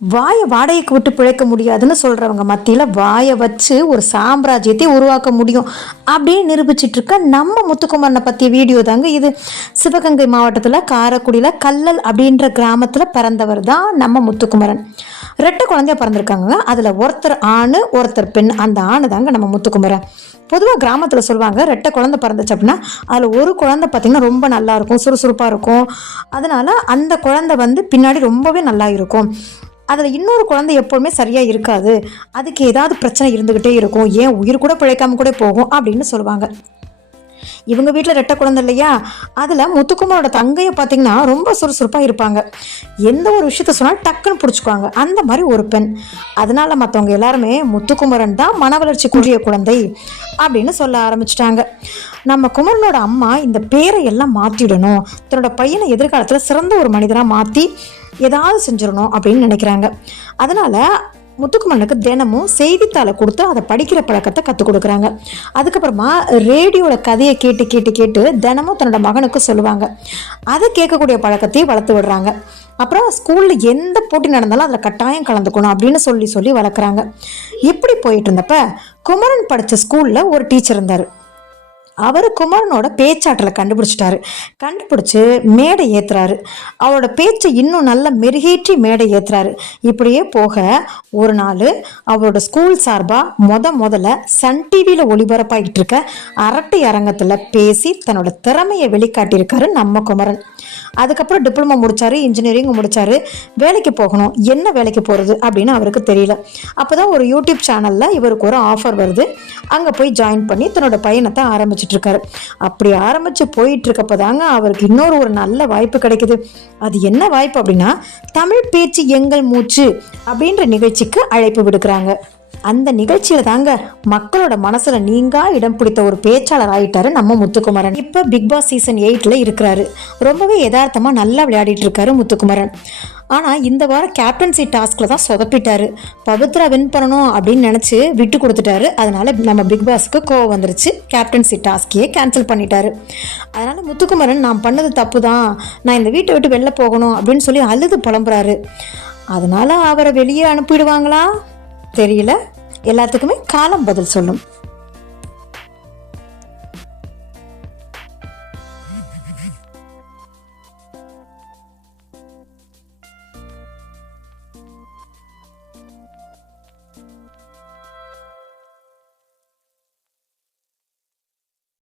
வாயை வாடகைக்கு விட்டு பிழைக்க முடியாதுன்னு சொல்கிறவங்க மத்தியில் வாயை வச்சு ஒரு சாம்ராஜ்யத்தை உருவாக்க முடியும் அப்படின்னு நிரூபிச்சிட்டு இருக்க நம்ம முத்துக்குமரனை பற்றிய வீடியோ தாங்க இது. சிவகங்கை மாவட்டத்தில் காரைக்குடியில் கல்லல் அப்படின்ற கிராமத்தில் பிறந்தவர் தான் நம்ம முத்துக்குமரன். ரெட்டை குழந்தைய பிறந்திருக்காங்க அதில் ஒருத்தர் ஆண் ஒருத்தர் பெண். அந்த ஆணு தாங்க நம்ம முத்துக்குமரன். பொதுவாக கிராமத்தில் சொல்லுவாங்க ரெட்டை குழந்தை பிறந்துச்சு அப்படின்னா அதில் ஒரு குழந்தை பார்த்திங்கன்னா ரொம்ப நல்லா இருக்கும் சுறுசுறுப்பாக இருக்கும். அதனால் அந்த குழந்தை வந்து பின்னாடி ரொம்பவே நல்லா இருக்கும். அதில் இன்னொரு குழந்தை எப்போவுமே சரியாக இருக்காது. அதுக்கு ஏதாவது பிரச்சனை இருந்துக்கிட்டே இருக்கும். ஏன் உயிர் கூட பிழைக்காம கூட போகும் அப்படின்னு சொல்லுவாங்க. இவங்க வீட்டில் ரெட்டை குழந்தை இல்லையா? அதில் முத்துக்குமாரோட தங்கையை பார்த்தீங்கன்னா ரொம்ப சுறுசுறுப்பாக இருப்பாங்க. எந்த ஒரு விஷயத்த சொன்னாலும் டக்குன்னு பிடிச்சிக்குவாங்க. அந்த மாதிரி ஒரு பெண். அதனால மற்றவங்க எல்லாருமே முத்துக்குமரன் தான் மன வளர்ச்சி குழிய குழந்தை அப்படின்னு சொல்ல ஆரம்பிச்சிட்டாங்க. நம்ம குமரனோட அம்மா இந்த பேரை எல்லாம் மாற்றிடணும் தன்னோட பையனை எதிர்காலத்தில் சிறந்த ஒரு மனிதனாக மாற்றி ஏதாவது செஞ்சிடணும் அப்படின்னு நினைக்கிறாங்க. அதனால் முத்துக்குமரனுக்கு தினமும் செய்தித்தாளை கொடுத்து அதை படிக்கிற பழக்கத்தை கற்றுக் கொடுக்குறாங்க. அதுக்கப்புறமா ரேடியோவில் கதையை கேட்டு கேட்டு கேட்டு தினமும் தன்னோட மகனுக்கு சொல்லுவாங்க. அதை கேட்கக்கூடிய பழக்கத்தையும் வளர்த்து விடுறாங்க. அப்புறம் ஸ்கூலில் எந்த போட்டி நடந்தாலும் அதில் கட்டாயம் கலந்துக்கணும் அப்படின்னு சொல்லி சொல்லி வளர்க்குறாங்க. இப்படி போயிட்டு இருந்தப்ப குமரன் படித்த ஸ்கூலில் ஒரு டீச்சர் இருந்தார். அவர் குமரனோட பேச்சாற்றலை கண்டுபிடிச்சிட்டாரு. கண்டுபிடிச்சு மேடை ஏத்துறாரு. அவரோட பேச்சை இன்னும் நல்லா மெருகேற்றி மேடை ஏத்துறாரு. இப்படியே போக ஒரு நாள் அவரோட ஸ்கூல் சார்பாக முத முதல்ல சன் டிவியில் ஒளிபரப்பாகிட்டு இருக்க அரட்டை அரங்கத்தில் பேசி தன்னோட திறமையை வெளிக்காட்டியிருக்காரு நம்ம குமரன். அதுக்கப்புறம் டிப்ளமோ முடிச்சாரு இன்ஜினியரிங் முடிச்சாரு வேலைக்கு போகணும் என்ன வேலைக்கு போகிறது அப்படின்னு அவருக்கு தெரியல. அப்போதான் ஒரு யூடியூப் சேனலில் இவருக்கு ஒரு ஆஃபர் வருது. அங்கே போய் ஜாயின் பண்ணி தன்னோட பயணத்தை ஆரம்பிச்சிட்டு இருக்காரு அப்படி ஆரம்பிச்சு போயிட்டு இருக்கப்ப தாங்க அவருக்கு இன்னொரு ஒரு நல்ல வாய்ப்பு கிடைக்குது. அது என்ன வாய்ப்பு அப்படின்னா தமிழ் பேச்சு எங்கள் மூச்சு அப்படின்ற நிகழ்ச்சிக்கு அழைப்பு விடுக்கிறாங்க. அந்த நிகழ்ச்சியில தாங்க மக்களோட மனசுல நீங்கா இடம் பிடித்த ஒரு பேச்சாளர் ஆயிட்டாரு நம்ம முத்துக்குமரன். இப்ப பிக் பாஸ் சீசன் எயிட்ல இருக்கிறாரு. ரொம்பவே யதார்த்தமா நல்லா விளையாடிட்டு இருக்காரு முத்துக்குமரன். ஆனால் இந்த வாரம் கேப்டன்சி டாஸ்கில் தான் சொதப்பிட்டாரு. பவித்ரா வின் பண்ணணும் அப்படின்னு நினச்சி விட்டு கொடுத்துட்டாரு. அதனால் நம்ம பிக் பாஸ்க்கு கோவம் வந்துருச்சு. கேப்டன்சி டாஸ்கையே கேன்சல் பண்ணிட்டாரு. அதனால் முத்துக்குமரன் நான் பண்ணது தப்பு தான் நான் இந்த வீட்டை விட்டு வெளில போகணும் அப்படின்னு சொல்லி அழுது புலம்புறாரு. அதனால் அவரை வெளியே அனுப்பிடுவாங்களா? தெரியல. எல்லாத்துக்குமே காலம் பதில் சொல்லும்.